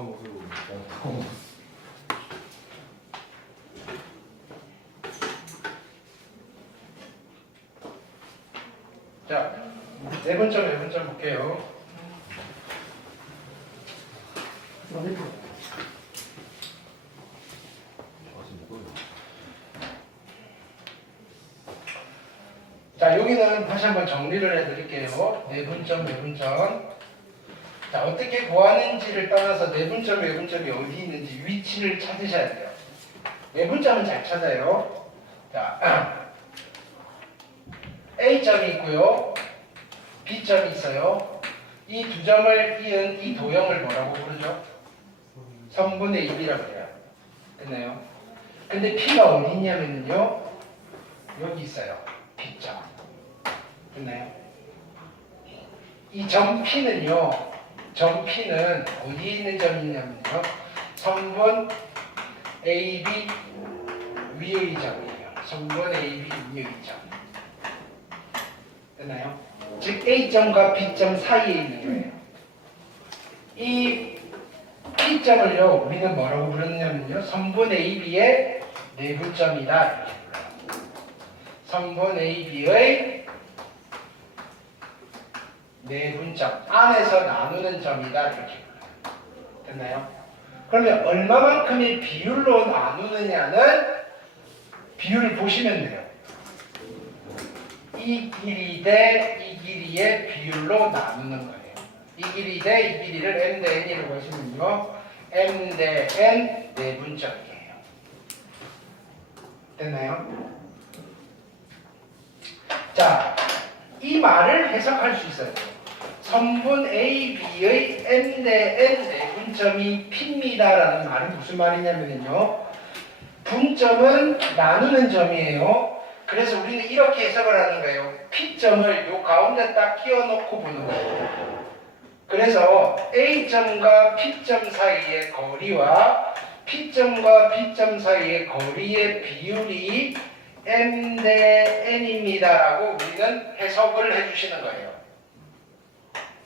모습으로. 자, 네 번째 볼게요. 자, 여기는 다시 한번 정리를 해드릴게요. 내분점. 자, 어떻게 구하는지를 떠나서 내분점, 외분점이 어디 있는지 위치를 찾으셔야 돼요. 내분점은 잘 찾아요. 자, A점이 있고요. B점이 있어요. 이 두 점을 이은 이 도형을 뭐라고 부르죠? 선분의 1이라고 해요. 됐나요? 근데 P가 어디 있냐면요. 여기 있어요. B점. 됐나요? 이 점 P는요. 점 P는 어디에 있는 점이냐면요. 선분 AB 위의 점이에요. 선분 AB 위의 점. 됐나요? 즉 A점과 B점 사이에 있는 거예요. 이 B점을요. 우리는 뭐라고 부르냐면요. 선분 AB의 내분점이다. 이렇게 불러요. 선분 AB의 내분점, 안에서 나누는 점이다. 이렇게 불러요. 됐나요? 그러면 얼마만큼의 비율로 나누느냐는 비율을 보시면 돼요. 이 길이 대 이 길이의 비율로 나누는 거예요. 이 길이 대 이 길이를 m 대 n이라고 하시면요. m 대 n 내분점이에요. 됐나요? 자, 이 말을 해석할 수 있어요. 선분 AB의 m 대 n 내분점이 P입니다라는 말은 무슨 말이냐면요. 분점은 나누는 점이에요. 그래서 우리는 이렇게 해석을 하는 거예요. P점을 요 가운데 딱 끼워놓고 보는 거예요. 그래서 A점과 P점 사이의 거리와 P점과 B점 사이의 거리의 비율이 m 대 n입니다라고 우리는 해석을 해주시는 거예요.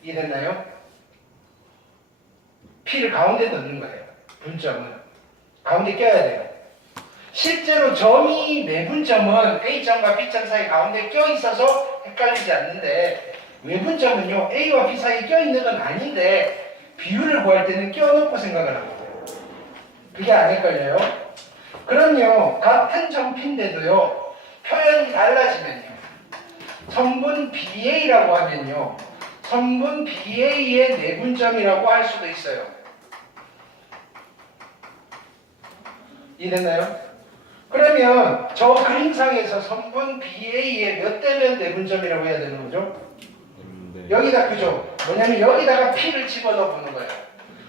이해됐나요? P를 가운데 넣는 거예요. 분점은 가운데 껴야 돼요. 실제로 점이 내분점은 A점과 B점 사이 가운데 껴있어서 헷갈리지 않는데 외분점은요 A와 B 사이에 껴있는 건 아닌데 비율을 구할 때는 껴놓고 생각을 하거든요. 그게 안 헷갈려요? 그럼요 같은 점 P인데도요 표현이 달라지면요 선분 BA라고 하면요 선분 BA의 내분점이라고 할 수도 있어요. 이해됐나요? 그러면 저 그림상에서 선분 BA의 몇 대면 내분점이라고 해야 되는 거죠? 여기다 그죠? 뭐냐면 여기다가 P를 집어넣어 보는 거예요.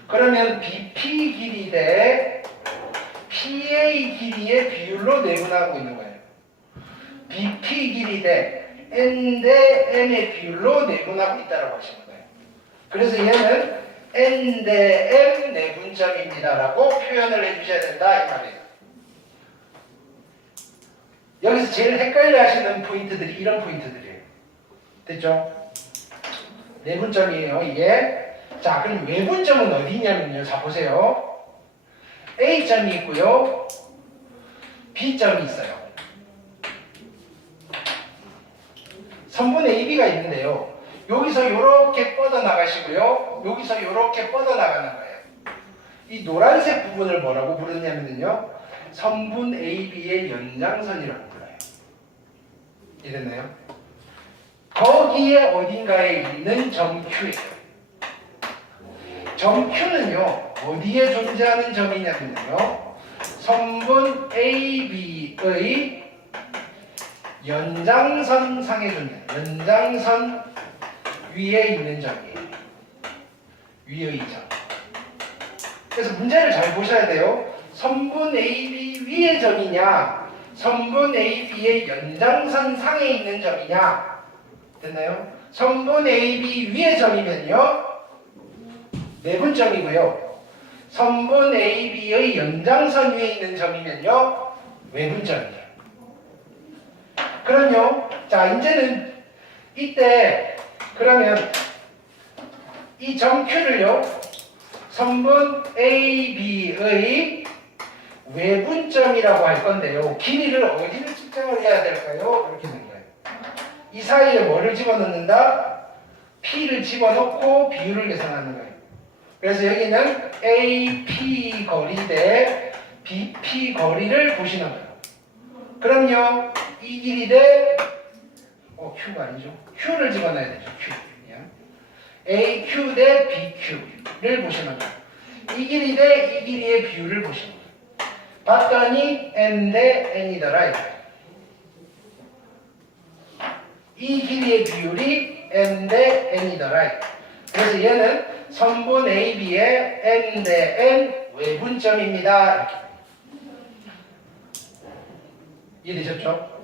그러면 BP 길이 대 PA 길이의 비율로 내분하고 있는 거예요. BP 길이 대 N 대 M의 비율로 내분하고 있다고 하시는 거예요. 그래서 얘는 N 대 M 내분점입니다라고 표현을 해주셔야 된다 이 말이에요. 여기서 제일 헷갈려 하시는 포인트들이 이런 포인트들이에요. 됐죠? 내분점이에요, 이게. 자, 그럼 외분점은 어디 있냐면요. 자, 보세요. A점이 있고요. B점이 있어요. 선분 AB가 있는데요. 여기서 이렇게 뻗어나가시고요. 여기서 이렇게 뻗어나가는 거예요. 이 노란색 부분을 뭐라고 부르냐면요. 선분 AB의 연장선이라고 불러요. 이해됐나요? 거기에 어딘가에 있는 점 Q예요. 점 Q는요. 어디에 존재하는 점이냐면요. 선분 AB의 연장선 상에 존재해요. 연장선 위에 있는 점이에요. 위의 점. 그래서 문제를 잘 보셔야 돼요. 선분 AB 위의 점이냐 선분 AB의 연장선 상에 있는 점이냐 됐나요? 선분 AB 위의 점이면요 내분점이고요. 선분 AB의 연장선 위에 있는 점이면요 외분점이에요. 그럼요. 자 이제는 이때 그러면 이 점 Q를요 선분 AB의 외분점이라고 할 건데요. 길이를 어디를 측정을 해야 될까요? 이렇게 된 거예요. 이 사이에 뭐를 집어넣는다? P를 집어넣고 비율을 계산하는 거예요. 그래서 여기는 AP 거리 대 BP 거리를 보시는 거예요. 그럼요, 이 길이 대 Q가 아니죠. Q를 집어넣어야 되죠. Q. AQ 대 BQ를 보시는 거예요. 이 길이 대 이 길이의 비율을 보시는 거예요. 봤더니 M 대 N이더라 이거예요. 이 길이의 비율이 M 대 N이더라 이거예요. 그래서 얘는 선분 AB의 M 대 N 외분점입니다. 이렇게. 이해되셨죠?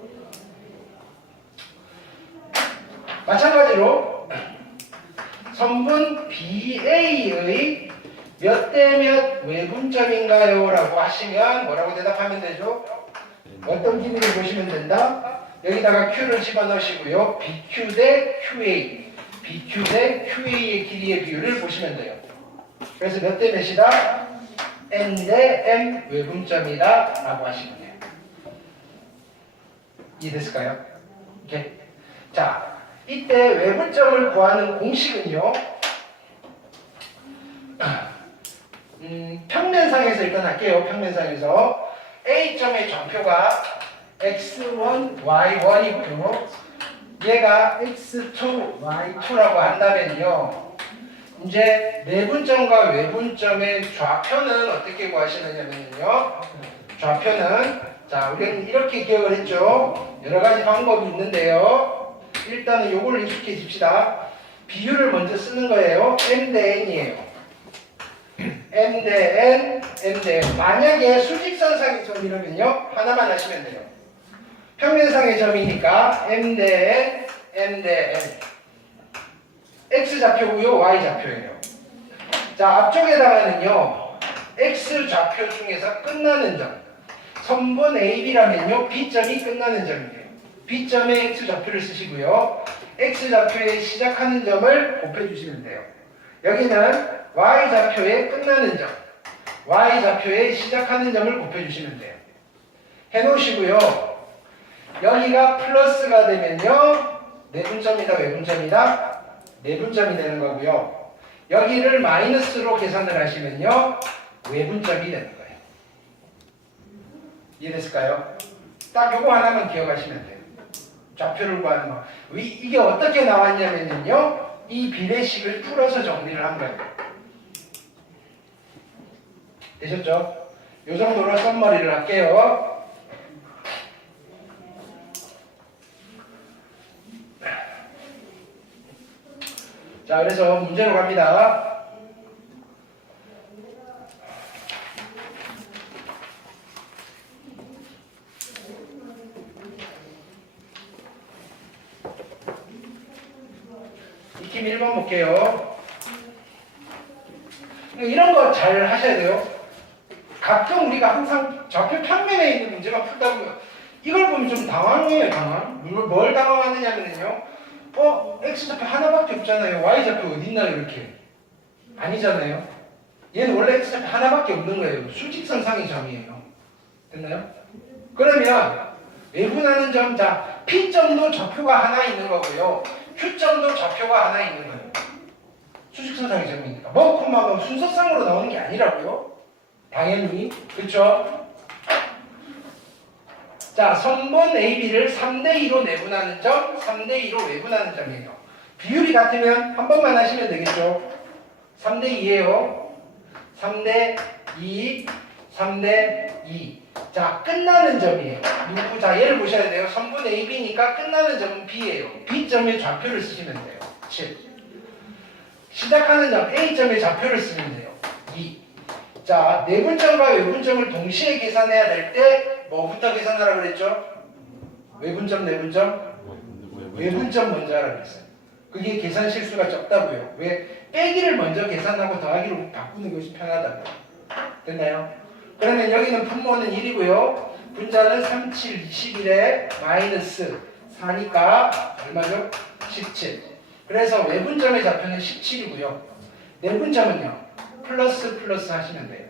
마찬가지로 선분 BA의 몇 대 몇 외분점인가요? 라고 하시면 뭐라고 대답하면 되죠? 어떤 길이를 보시면 된다? 여기다가 Q를 집어넣으시고요. BQ 대 QA, BQ 대 QA의 길이의 비율을 보시면 돼요. 그래서 몇 대 몇이다? N 대 M 외분점이다 라고 하시면 돼요. 이해됐을까요? 오케이. 자, 이때 외분점을 구하는 공식은요. 평면상에서 일단 할게요. 평면상에서 A점의 좌표가 x1, y1이고요. 얘가 x2, y2라고 한다면요. 이제 내분점과 외분점의 좌표는 어떻게 구하시느냐면요. 좌표는 자, 우리는 이렇게 기억을 했죠. 여러 가지 방법이 있는데요. 일단은 요걸 익숙해 줍시다. 비율을 먼저 쓰는 거예요. M 대 N이에요. M 대 N, M 대 N. 만약에 수직선상의 점이라면요. 하나만 하시면 돼요. 평면상의 점이니까 M 대 N, M 대 N. X 좌표고요. Y 좌표예요. 자, 앞쪽에다가는요. X 좌표 중에서 끝나는 점. 선분 AB라면요. B점이 끝나는 점이에요. B점에 X 좌표를 쓰시고요. X 좌표에 시작하는 점을 곱해주시면 돼요. 여기는 Y 좌표에 끝나는 점, Y 좌표에 시작하는 점을 곱해주시면 돼요. 해놓으시고요. 여기가 플러스가 되면요. 내분점이다, 외분점이다? 내분점이 되는 거고요. 여기를 마이너스로 계산을 하시면요. 외분점이 되는 거예요. 이해됐을까요? 딱 요거 하나만 기억하시면 돼요. 좌표를 구하는 거. 이게 어떻게 나왔냐면요. 이 비례식을 풀어서 정리를 한 거예요. 되셨죠? 요 정도로 썸머리를 할게요. 자, 그래서 문제로 갑니다. 익힘 1번 볼게요. 이런 거 잘 하셔야 돼요. 가끔 우리가 항상 좌표 평면에 있는 문제만 풀다 보면 이걸 보면 좀 당황해요. 뭘 당황하느냐면요. X좌표 하나밖에 없잖아요. Y좌표 어딨나요? 이렇게. 아니잖아요. 얘는 원래 X좌표 하나밖에 없는 거예요. 수직선상의 점이에요. 됐나요? 그러면 외분하는 점, 자, P점도 좌표가 하나 있는 거고요. Q점도 좌표가 하나 있는 거예요. 수직선상의 점이니까. 뭐 순서상으로 나오는 게 아니라고요. 당연히. 그렇죠? 자, 선분 AB를 3대2로 내분하는 점, 3대2로 외분하는 점이에요. 비율이 같으면 한 번만 하시면 되겠죠? 3대2예요. 3대2, 3대2. 자, 끝나는 점이에요. 자, 얘를 보셔야 돼요. 선분 AB니까 끝나는 점은 B예요. B점의 좌표를 쓰시면 돼요. 7. 시작하는 점 A점의 좌표를 쓰면 돼요. 2. 자, 내분점과 외분점을 동시에 계산해야 될 때 뭐부터 계산하라고 그랬죠? 외분점, 내분점? 외분점 먼저 하라고 그랬어요. 그게 계산 실수가 적다고요. 왜? 빼기를 먼저 계산하고 더하기로 바꾸는 것이 편하다고요. 됐나요? 그러면 여기는 분모는 1이고요. 분자는 3, 7, 21에 마이너스 4니까 얼마죠? 17. 그래서 외분점의 좌표는 17이고요. 내분점은요? 플러스 플러스 하시면 돼요.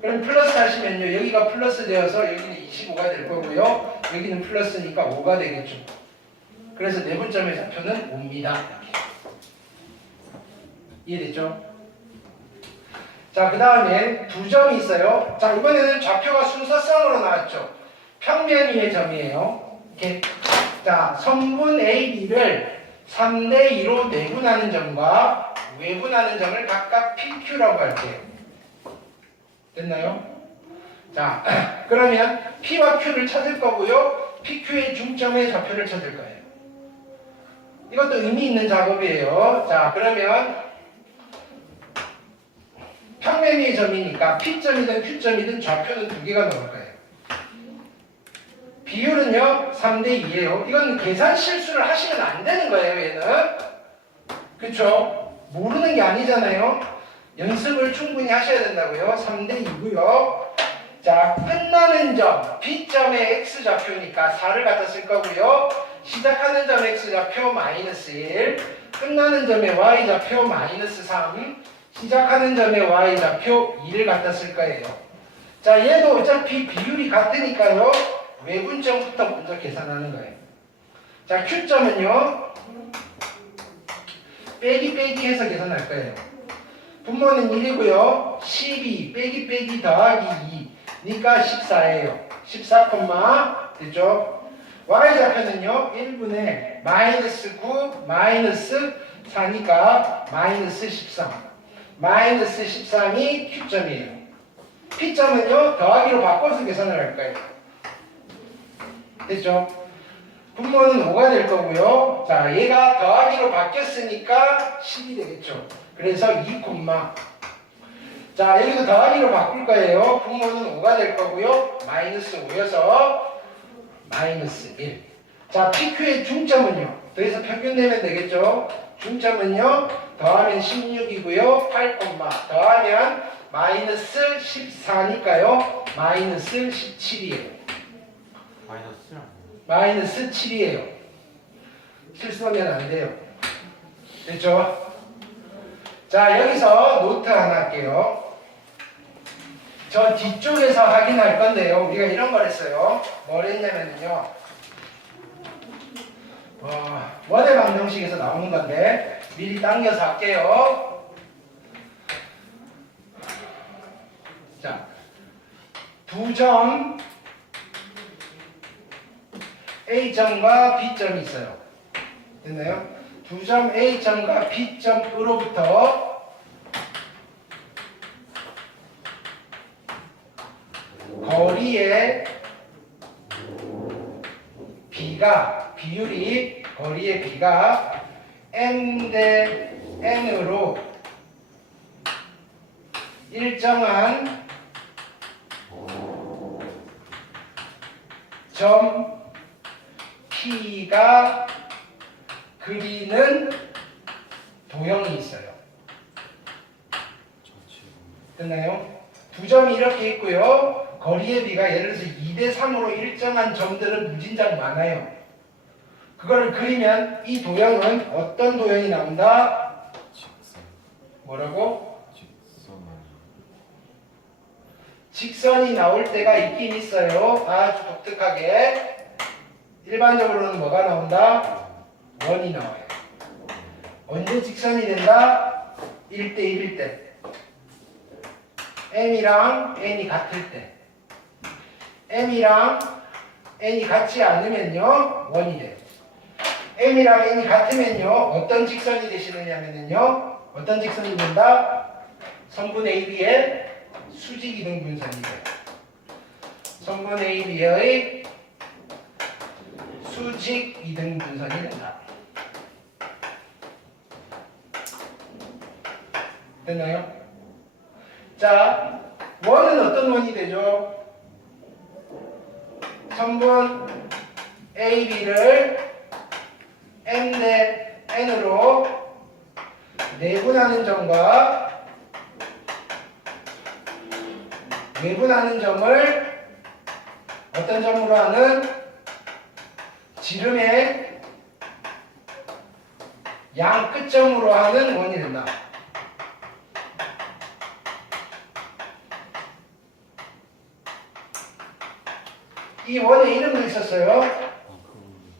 그럼 플러스 하시면요. 여기가 플러스 되어서 여기는 25가 될 거고요. 여기는 플러스니까 5가 되겠죠. 그래서 내분점의 좌표는 5입니다. 이해됐죠? 자, 그 다음에 두 점이 있어요. 자, 이번에는 좌표가 순서상으로 나왔죠. 평면 위의 점이에요. 이렇게. 자, 선분 AB를 3대2로 내분하는 점과 외분하는 점을 각각 PQ라고 할게요. 됐나요? 자, 그러면 P와 Q를 찾을 거고요. PQ의 중점의 좌표를 찾을 거예요. 이것도 의미 있는 작업이에요. 자, 그러면 평면 위의 점이니까 P점이든 Q점이든 좌표는 두 개가 나올 거예요. 비율은요 3대2예요. 이건 계산 실수를 하시면 안 되는 거예요. 얘는 그쵸? 모르는 게 아니잖아요. 연습을 충분히 하셔야 된다고요. 3대2고요. 자, 끝나는 점 B점의 X좌표니까 4를 갖다 쓸 거고요. 시작하는 점 X좌표 마이너스 1, 끝나는 점의 Y좌표 마이너스 3, 시작하는 점의 Y좌표 2를 갖다 쓸 거예요. 자, 얘도 어차피 비율이 같으니까요. 외분점부터 먼저 계산하는 거예요. 자, Q점은요. 빼기 해서 계산할 거예요. 분모는 1이고요. 12 빼기 더하기 2니까 14예요. 14, 됐죠? Y좌표는요. 1분의 마이너스 9 마이너스 4니까 마이너스 13. 마이너스 13이 Q점이에요. P점은요. 더하기로 바꿔서 계산을 할 거예요. 됐죠? 분모는 5가 될 거고요. 자, 얘가 더하기로 바뀌었으니까 10이 되겠죠. 그래서 2, 자, 여기도 더하기로 바꿀 거예요. 분모는 5가 될 거고요. 마이너스 5여서 마이너스 1. 자, PQ의 중점은요. 더해서 평균 내면 되겠죠. 중점은요. 더하면 16이고요. 8, 더하면 마이너스 14니까요. 마이너스 17이에요. 마이너스 7이에요. 실수하면 안 돼요. 됐죠? 자, 여기서 노트 하나 할게요. 저 뒤쪽에서 확인할 건데요. 우리가 이런 걸 했어요. 뭘 했냐면요. 원의 방정식에서 나오는 건데 미리 당겨서 할게요. 자, 두 점 A점과 B점이 있어요. 됐나요? 두 점 A점과 B점으로부터 거리의 거리의 B가 M 대 N으로 일정한 점 P가 그리는 도형이 있어요. 됐나요? 두 점이 이렇게 있고요. 거리의 B가 예를 들어서 2대 3으로 일정한 점들은 무진장 많아요. 그거를 그리면 이 도형은 어떤 도형이 나온다? 뭐라고? 직선이 나올 때가 있긴 있어요. 아주 독특하게. 일반적으로는 뭐가 나온다? 원이 나와요. 언제 직선이 된다? 1대1일 때. M이랑 N이 같을 때. M이랑 N이 같지 않으면요. 원이 돼요. M이랑 N이 같으면요. 어떤 직선이 되시느냐면요. 어떤 직선이 된다? 선분 AB의 수직 이등 분선이 돼요. 선분 AB의 수직 이등 분선이 된다. 됐나요? 자, 원은 어떤 원이 되죠? 선분 AB를 M 대 N으로 내분하는 점과 외분하는 점을 어떤 점으로 하는? 지름의 양 끝점으로 하는 원이 된다. 이 원의 이름도 있었어요.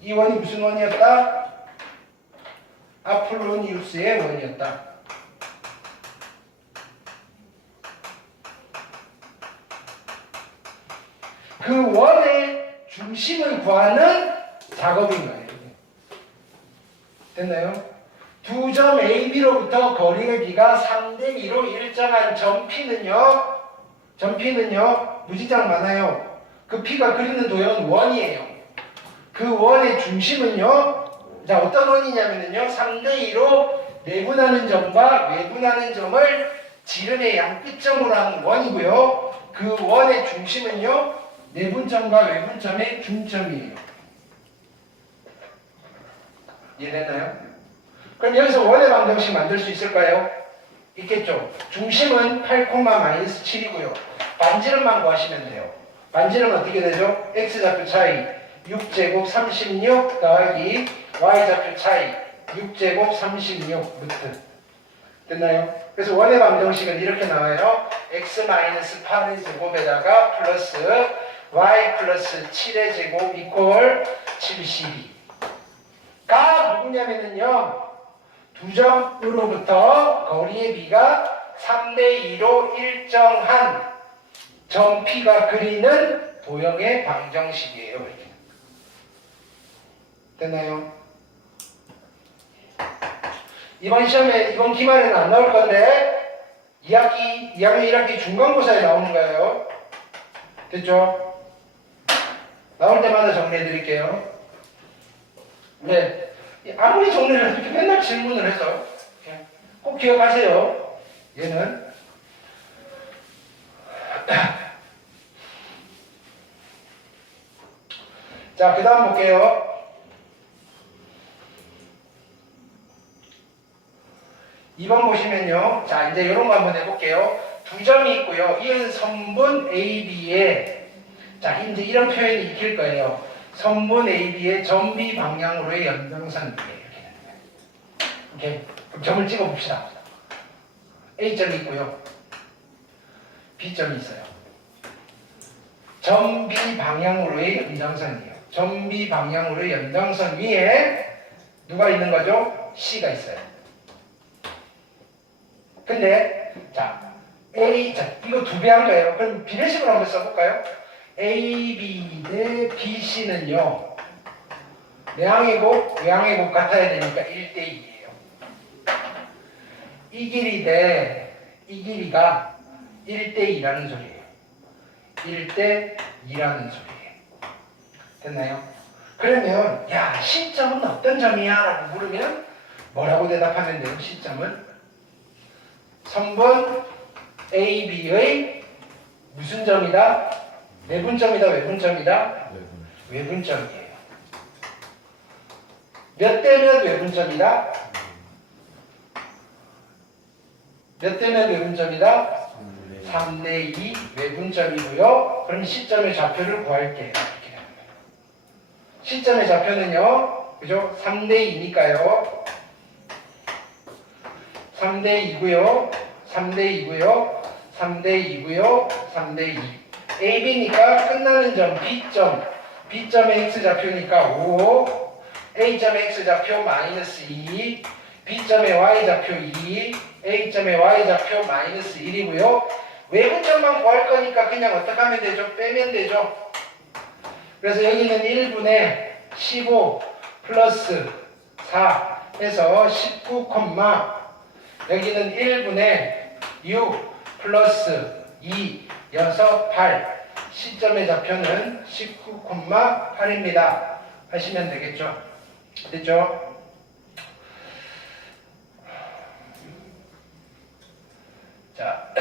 이 원이 무슨 원이었다? 아폴로니우스의 원이었다. 그 원의 중심을 구하는 작업인 거예요. 됐나요? 두 점 AB로부터 거리의 B가 3대2로 일정한 점 P는요. 무지장 많아요. 그 P가 그리는 도형은 원이에요. 그 원의 중심은요. 자, 어떤 원이냐면요. 3대2로 내분하는 점과 외분하는 점을 지름의 양끝점으로 하는 원이고요. 그 원의 중심은요. 내분점과 외분점의 중점이에요. 이해되나요? 그럼 여기서 원의 방정식 만들 수 있을까요? 있겠죠. 중심은 8,-7이고요. 반지름만 구하시면 돼요. 반지름은 어떻게 되죠? x좌표 차이 6제곱 36 더하기 y좌표 차이 6제곱 36 루트. 됐나요? 그래서 원의 방정식은 이렇게 나와요. x-8의 제곱에다가 플러스 y 플러스 7의 제곱 이퀄 72. 가 누구냐면요. 두 점으로부터 거리의 B가 3대2로 일정한 점 P가 그리는 도형의 방정식이에요. 이렇게. 됐나요? 이번 시험에, 이번 기말에는 안 나올 건데 2학년 1학기 중간고사에 나오는 거예요. 됐죠? 나올 때마다 정리해 드릴게요. 네. 아무리 정리를 해도 이렇게 맨날 질문을 해서 꼭 기억하세요. 얘는 자, 그 다음 볼게요. 2번 보시면요. 자, 이제 이런 거 한번 해볼게요. 두 점이 있고요. 이은 선분 AB에 자, 이제 이런 표현이 익힐 거예요. 선분 AB의 점 B 방향으로의 연장선 B에 이렇게 되는 거예요. 오케이. 그럼 점을 찍어 봅시다. A점이 있고요. B점이 있어요. 점 B 방향으로의 연장선이에요. 점 B 방향으로의 연장선 위에 누가 있는 거죠? C가 있어요. 근데 자, 이거 두 배 한 거예요. 그럼 비례식으로 한번 써볼까요? AB 대 BC는요. 내항의 곱, 외항의 곱 같아야 되니까 1대2예요. 이 길이 대 이 길이가 1대2라는 소리예요. 1대2라는 소리예요. 됐나요? 그러면 야, C점은 어떤 점이야? 라고 물으면 뭐라고 대답하면 돼요? C점은 선분 AB의 무슨 점이다? 내분점이다, 외분점이다? 외분점이에요. 몇 대 몇 외분점이다? 몇 대 몇 외분점이다? 3대2 외분점이고요. 그럼 C점의 좌표를 구할게요. 이렇게 됩니다. C점의 좌표는요, 그죠? 3대2니까요. 3대2고요. 3대2고요. 3대2고요. 3대2. AB니까 끝나는 점 B점. B점의 X좌표니까 5. A점의 X좌표 마이너스 2. B점의 Y좌표 2. A점의 Y좌표 마이너스 1이고요. 외분점만 구할 거니까 그냥 어떻게 하면 되죠? 빼면 되죠. 그래서 여기는 1분의 15 플러스 4 해서 19, 여기는 1분의 6 플러스 2 여서 8. C점의 좌표는 19,8입니다. 하시면 되겠죠. 됐죠? 자,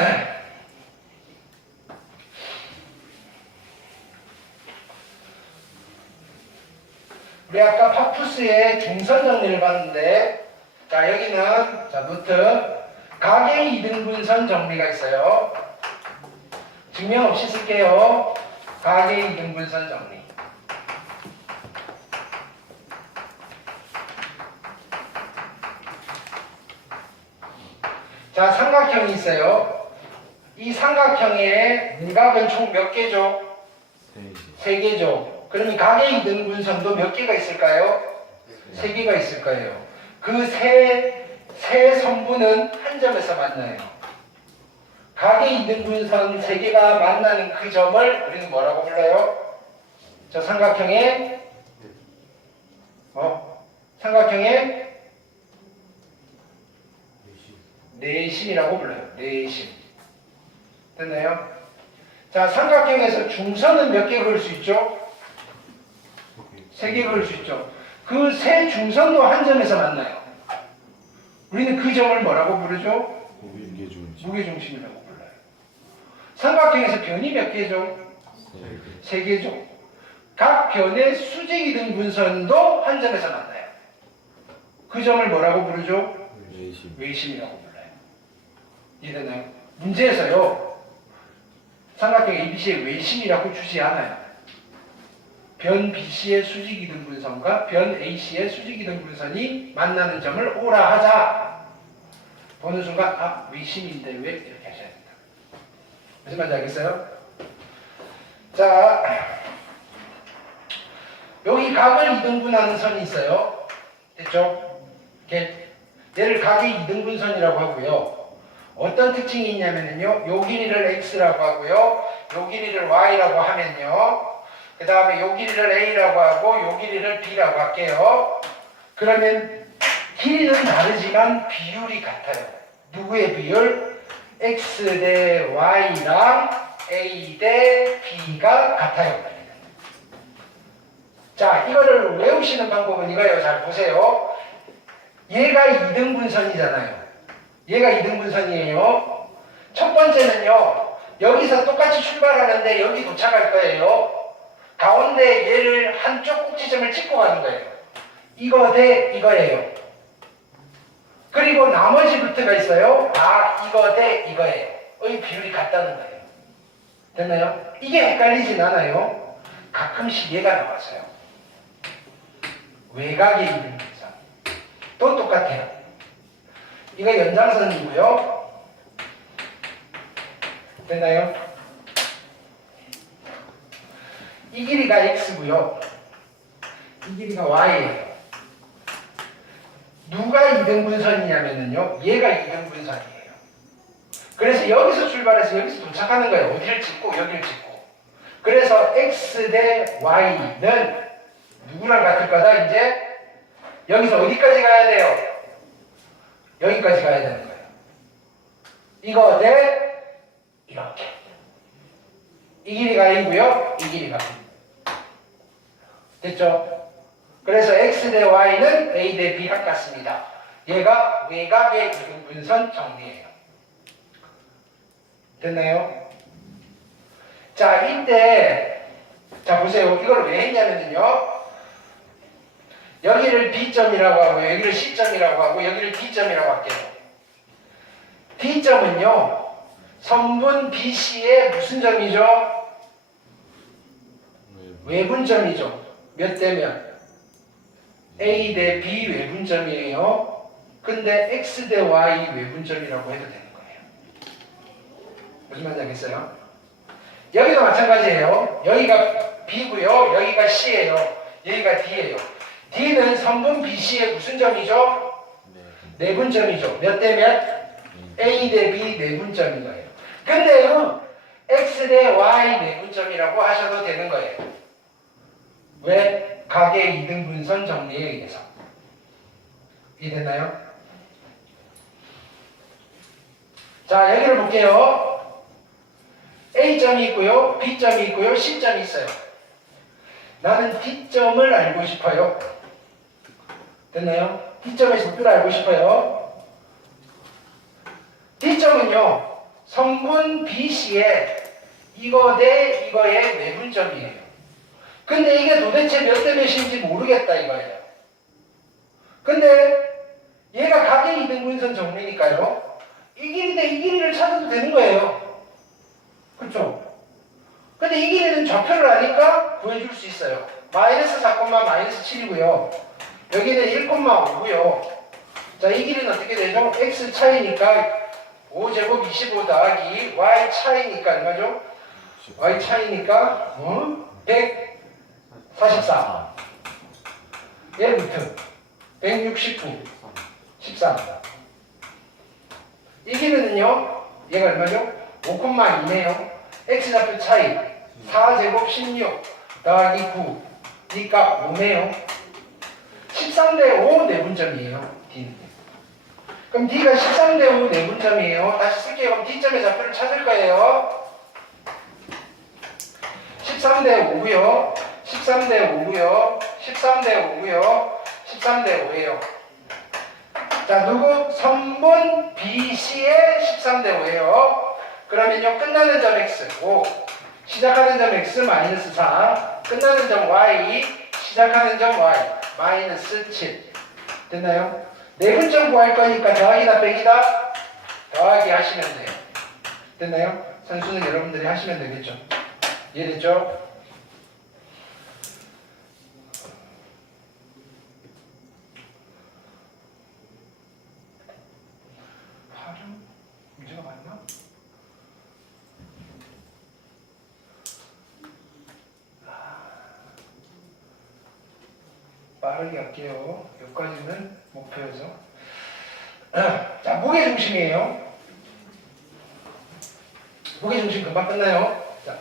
우리 아까 파푸스의 중선 정리를 봤는데, 자, 여기는 자, 노트 가계 2등분선 정리가 있어요. 증명 없이 쓸게요. 가계 2등분선 정리. 자, 삼각형이 있어요. 이 삼각형의 내각은 총 몇 개죠? 3개죠. 그러면 각의 이등분선도 몇 개가 있을까요? 3개가 있을 거예요. 그 세 선분은 한 점에서 만나요. 각의 이등분선 3개가 만나는 그 점을 우리는 뭐라고 불러요? 저 삼각형의 내심이라고 불러요. 내심. 됐나요? 자, 삼각형에서 중선은 몇 개 그을 수 있죠? 3개 그을 수 있죠. 그 세 중선도 한 점에서 만나요. 우리는 그 점을 뭐라고 부르죠? 무게중심이라고 불러요. 삼각형에서 변이 몇 개죠? 3개죠. 각 변의 수직이등분선도 한 점에서 만나요. 그 점을 뭐라고 부르죠? 외심이라고 불러요. 이해되나요? 문제에서요, 삼각형 ABC의 외심이라고 주지 않아요. 변 BC의 수직이등분선과 변 AC의 수직이등분선이 만나는 점을 오라 하자. 보는 순간 외심인데 왜? 이렇게 하셔야 된다. 무슨 말인지 알겠어요? 자, 여기 각을 이등분하는 선이 있어요. 됐죠? 얘를 각의 이등분선이라고 하고요. 어떤 특징이 있냐면요, 요 길이를 x라고 하고요, 요 길이를 y라고 하면요, 그 다음에 요 길이를 a라고 하고 요 길이를 b라고 할게요. 그러면 길이는 다르지만 비율이 같아요. 누구의 비율? x 대 y랑 a 대 b가 같아요. 자, 이거를 외우시는 방법은 이거예요. 잘 보세요. 얘가 이등분선이잖아요. 얘가 이등분선이에요. 첫 번째는요, 여기서 똑같이 출발하는데 여기 도착할 거예요. 가운데 얘를 한쪽 꼭지점을 찍고 가는 거예요. 이거 대 이거예요. 그리고 나머지 루트가 있어요. 이거 대 이거예요. 의 비율이 같다는 거예요. 됐나요? 이게 헷갈리진 않아요. 가끔씩 얘가 나와서요. 외곽의 이등분선. 또 똑같아요. 이거 연장선이고요. 됐나요? 이 길이가 x고요. 이 길이가 y예요. 누가 이등분선이냐면요, 얘가 이등분선이에요. 그래서 여기서 출발해서 여기서 도착하는 거예요. 어디를 찍고 여기를 찍고. 그래서 x 대 y는 누구랑 같을 거다? 이제 여기서 어디까지 가야 돼요? 여기까지 가야 되는 거예요. 이거 대 이렇게. 이 길이가 a고요. 이 길이가 b. 됐죠? 그래서 x 대 y는 a 대 b랑 같습니다. 얘가 외곽의 이등분선 정리예요. 됐나요? 자, 이때 자 보세요. 이걸 왜 했냐면요, 여기를 B점이라고 하고 여기를 C점이라고 하고 여기를 D점이라고 할게요. D점은요, 선분 BC의 무슨 점이죠? 외분점이죠. 몇 대면? A 대 B 외분점이에요. 근데 X 대 Y 외분점이라고 해도 되는 거예요. 무슨 말인지 알겠어요? 여기도 마찬가지예요. 여기가 B고요. 여기가 C예요. 여기가 D예요. D는 선분 BC의 무슨 점이죠? 내분점이죠. 몇 대 몇? A 대 B 내분점인 거예요. 근데요, X 대 Y 내분점이라고 하셔도 되는 거예요. 왜? 각의 이등분선 정리에 의해서. 이해됐나요? 자, 여기를 볼게요. A점이 있고요, B점이 있고요, C점이 있어요. 나는 D점을 알고 싶어요. 됐나요? D점의 속도를 알고 싶어요. D점은요, 선분 BC의 이거 대 이거의 내분점이에요. 근데 이게 도대체 몇 대 몇인지 모르겠다 이거예요. 근데 얘가 각의 이등분선 정리니까요, 이 길이 대 이 길이를 찾아도 되는 거예요. 그렇죠? 근데 이 길이는 좌표를 아니까 구해줄 수 있어요. 마이너스 4, 마이너스 7이고요. 여기는 1,5고요. 자, 이 길이는 어떻게 되죠? x 차이니까 5제곱 25 더하기 y 차이니까 얼마죠? y 차이니까 144. 얘 루트 169. 13. 이 길이는요, 얘가 얼마죠? 5,2네요. x좌표 차이 4제곱 16 더하기 9. 그러니까 5네요. 13대 5 내분점이에요. D는. 그럼 D가 13대 5 내분점이에요. 다시 쓸게요. 그럼 D점의 좌표를 찾을 거예요. 13대 5고요. 13대 5고요. 13대 5고요. 13대 5예요. 자, 누구? 선분 BC의 13대 5예요. 그러면요, 끝나는 점 X 5, 시작하는 점 X 마이너스 4, 끝나는 점 Y, 시작하는 점 Y 마이너스 7. 됐나요? 내분점 구할 거니까 더하기다 빼기다? 더하기 하시면 돼요. 됐나요? 선수는 여러분들이 하시면 되겠죠. 이해됐죠? 문제가 맞나? 빠르게 할게요. 여기까지는 목표여서. 자, 무게중심이에요. 무게중심 금방 끝나요. 자,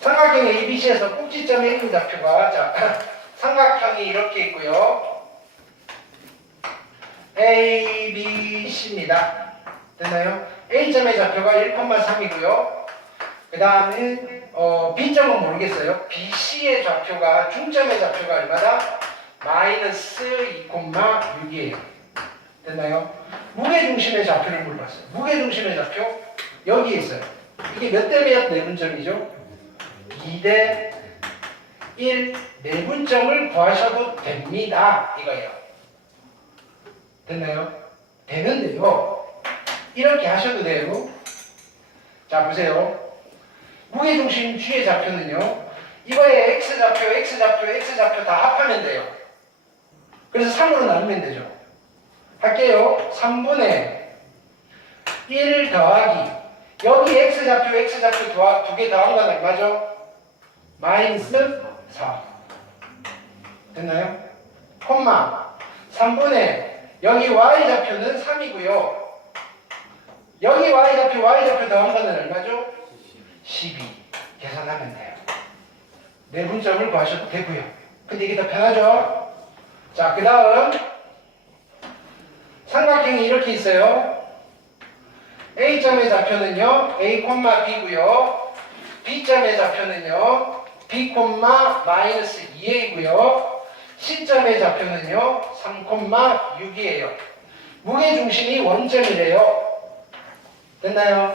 삼각형 ABC에서 꼭지점에 있는 좌표가, 자, 삼각형이 이렇게 있고요. ABC입니다. 됐나요? A점의 좌표가 1,3이고요. 그 다음에 B점은 모르겠어요. BC의 좌표가, 중점의 좌표가 얼마다? 마이너스 2,6이에요. 됐나요? 무게중심의 좌표를 물어봤어요. 무게중심의 좌표 여기에 있어요. 이게 몇 대 몇 내분점이죠? 2대 1 내분점을 구하셔도 됩니다. 이거예요. 됐나요? 되는데요. 이렇게 하셔도 돼요. 자, 보세요. 무게중심 G의 좌표는요. 이거에 X좌표, X좌표, X좌표 다 합하면 돼요. 그래서 3으로 나누면 되죠. 할게요. 3분의 1 더하기 여기 X좌표, X좌표 두 개 더한 건 얼마죠? 마이너스 4. 됐나요? 콤마 3분의 여기 Y좌표는 3이고요. 여기 Y좌표 더한 거는 얼마죠? 12. 계산하면 돼요. 내분점을 구하셔도 되고요. 근데 이게 더 편하죠? 자, 그 다음 삼각형이 이렇게 있어요. A점의 좌표는요, A, B고요. B점의 좌표는요, B, 마이너스 2A고요. C점의 좌표는요, 3,6이에요. 무게중심이 원점이래요. 됐나요?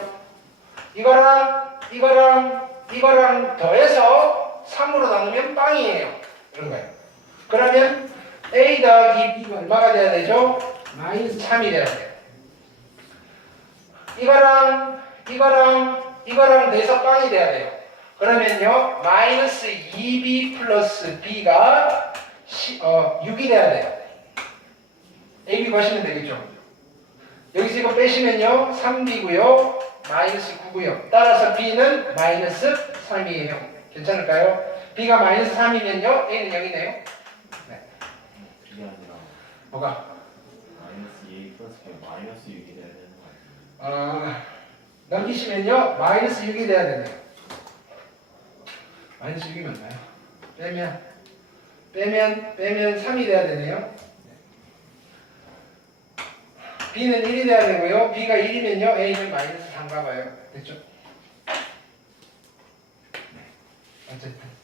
이거랑 더해서 3으로 나누면 빵이에요. 이런 거예요. 그러면 A 더하기 B가 얼마가 돼야 되죠? 마이너스 3이 돼야 돼요. 이거랑 돼서 빵이 돼야 돼요. 그러면요, 마이너스 2B 플러스 B가 6이 돼야 돼요. AB 구하시면 되겠죠. 여기서 이거 빼시면요, 3B고요, 마이너스 9고요. 따라서 B는 마이너스 3이에요. 괜찮을까요? B가 마이너스 3이면요, A는 0이네요. 네. 그게 아니라 뭐가? 마이너스 2 플러스 B 마이너스 6이 돼야 되는 거 아니에요? 넘기시면요, 마이너스 6이 돼야 되네요. 마이너스 6이 맞나요? 빼면 3이 돼야 되네요. B는 1이 돼야 되고요. B가 1이면요, A는 마이너스 3가 봐요. 됐죠? 네. 어쨌든.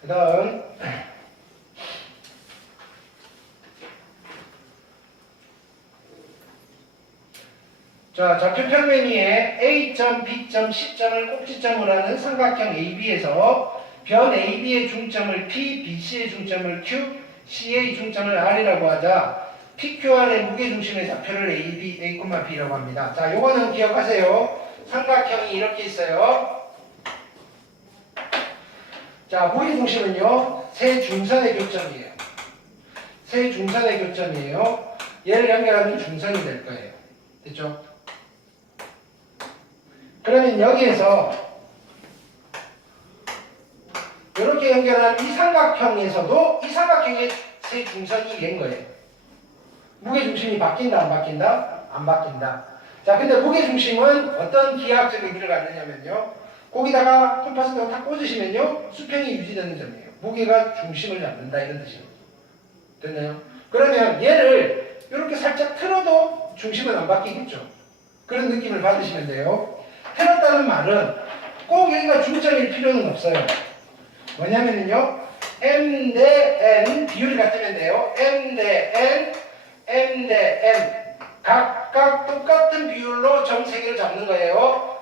그 다음. 자, 좌표 평면 위에 A점, B점, C점을 꼭지점으로 하는 삼각형 AB에서 변 AB의 중점을 P, BC의 중점을 Q, C의 중점을 R이라고 하자 PQR의 무게중심의 좌표를 AB, A, B라고 합니다. 자, 요거는 기억하세요. 삼각형이 이렇게 있어요. 자, 무게중심은요, 세 중선의 교점이에요. 세 중선의 교점이에요. 얘를 연결하면 중선이 될 거예요. 됐죠? 그러면 여기에서 이렇게 연결한 이 삼각형에서도 이 삼각형의 세 중선이 얘인 거예요. 무게중심이 바뀐다 안 바뀐다? 안 바뀐다. 자, 근데 무게중심은 어떤 기하학적 의미를 갖느냐면요. 거기다가 컴파스도 탁 꽂으시면요. 수평이 유지되는 점이에요. 무게가 중심을 잡는다 이런 뜻이에요. 됐나요? 그러면 얘를 이렇게 살짝 틀어도 중심은 안 바뀌겠죠. 그런 느낌을 받으시면 돼요. 틀었다는 말은 꼭 여기가 중점일 필요는 없어요. 뭐냐면요. M 대 N 비율이 같으면 돼요. M 대 N, M 대 N 각각 똑같은 비율로 점 3개를 잡는 거예요.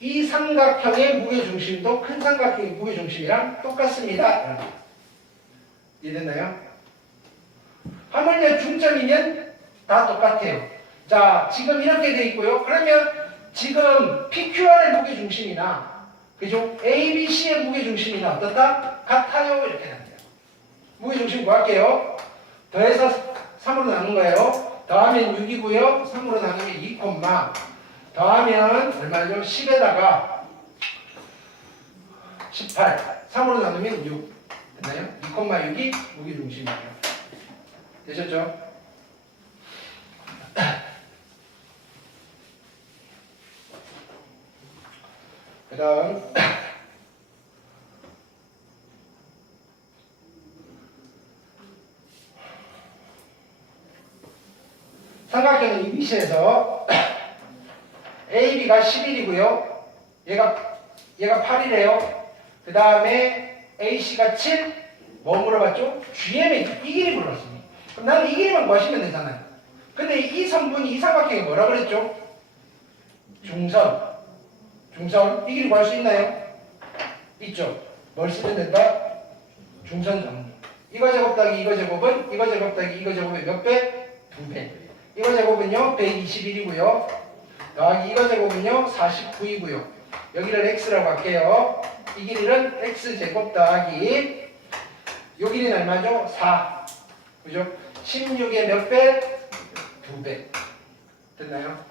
이 삼각형의 무게중심도 큰 삼각형의 무게중심이랑 똑같습니다. 이해됐나요? 하물며 중점이면 다 똑같아요. 자, 지금 이렇게 돼 있고요. 그러면 지금 PQR의 무게중심이나 그죠? ABC의 무게중심이나 어떻다? 같아요. 이렇게 됩니다. 무게중심 구할게요. 더해서 3으로 나눈 거예요. 더하면 6이고요. 3으로 나누면 2, 더하면 얼마죠? 10에다가 18. 3으로 나누면 6. 됐나요? 2,6이 무게중심이에요. 되셨죠? 그 다음 삼각형 ABC에서 AB가 11이고요. 얘가 8이래요. 그 다음에 AC가 7. 뭐 물어봤죠? GM의 이 길이 물었습니다. 그럼 나는 이 길이만 구하시면 되잖아요. 근데 이 성분이 이 삼각형이 뭐라 그랬죠? 중선. 이 길이 구할 수 있나요? 있죠. 뭘 쓰면 된다? 중선 정리. 이거 제곱 더하기 이거 제곱은 이거 제곱 더하기 이거 제곱의 몇 배? 2배. 이거 제곱은요 121이고요. 더하기 이거 제곱은요 49이고요. 여기를 x라고 할게요. 이 길이는 x 제곱 더하기 요 길이는 얼마죠? 4. 그죠? 16의 몇 배? 2배. 됐나요?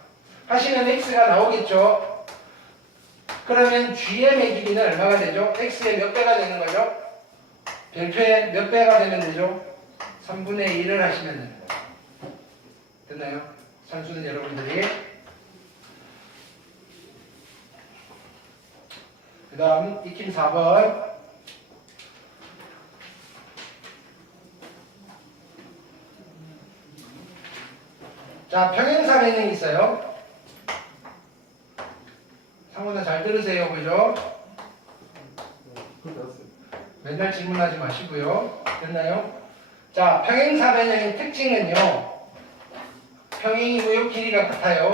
하시면 x가 나오겠죠? 그러면 GM의 길이는 얼마가 되죠? x의 몇 배가 되는 거죠? 별표의 몇 배가 되면 되죠? 3분의 1을 하시면 되는 거예요. 됐나요? 산수는 여러분들이. 그 다음 익힘 4번. 자, 평행사 변형이 있어요. 상호는 잘 들으세요. 그죠? 맨날 질문하지 마시고요. 됐나요? 자, 평행사 변형의 특징은요. 평행이고요. 길이가 같아요.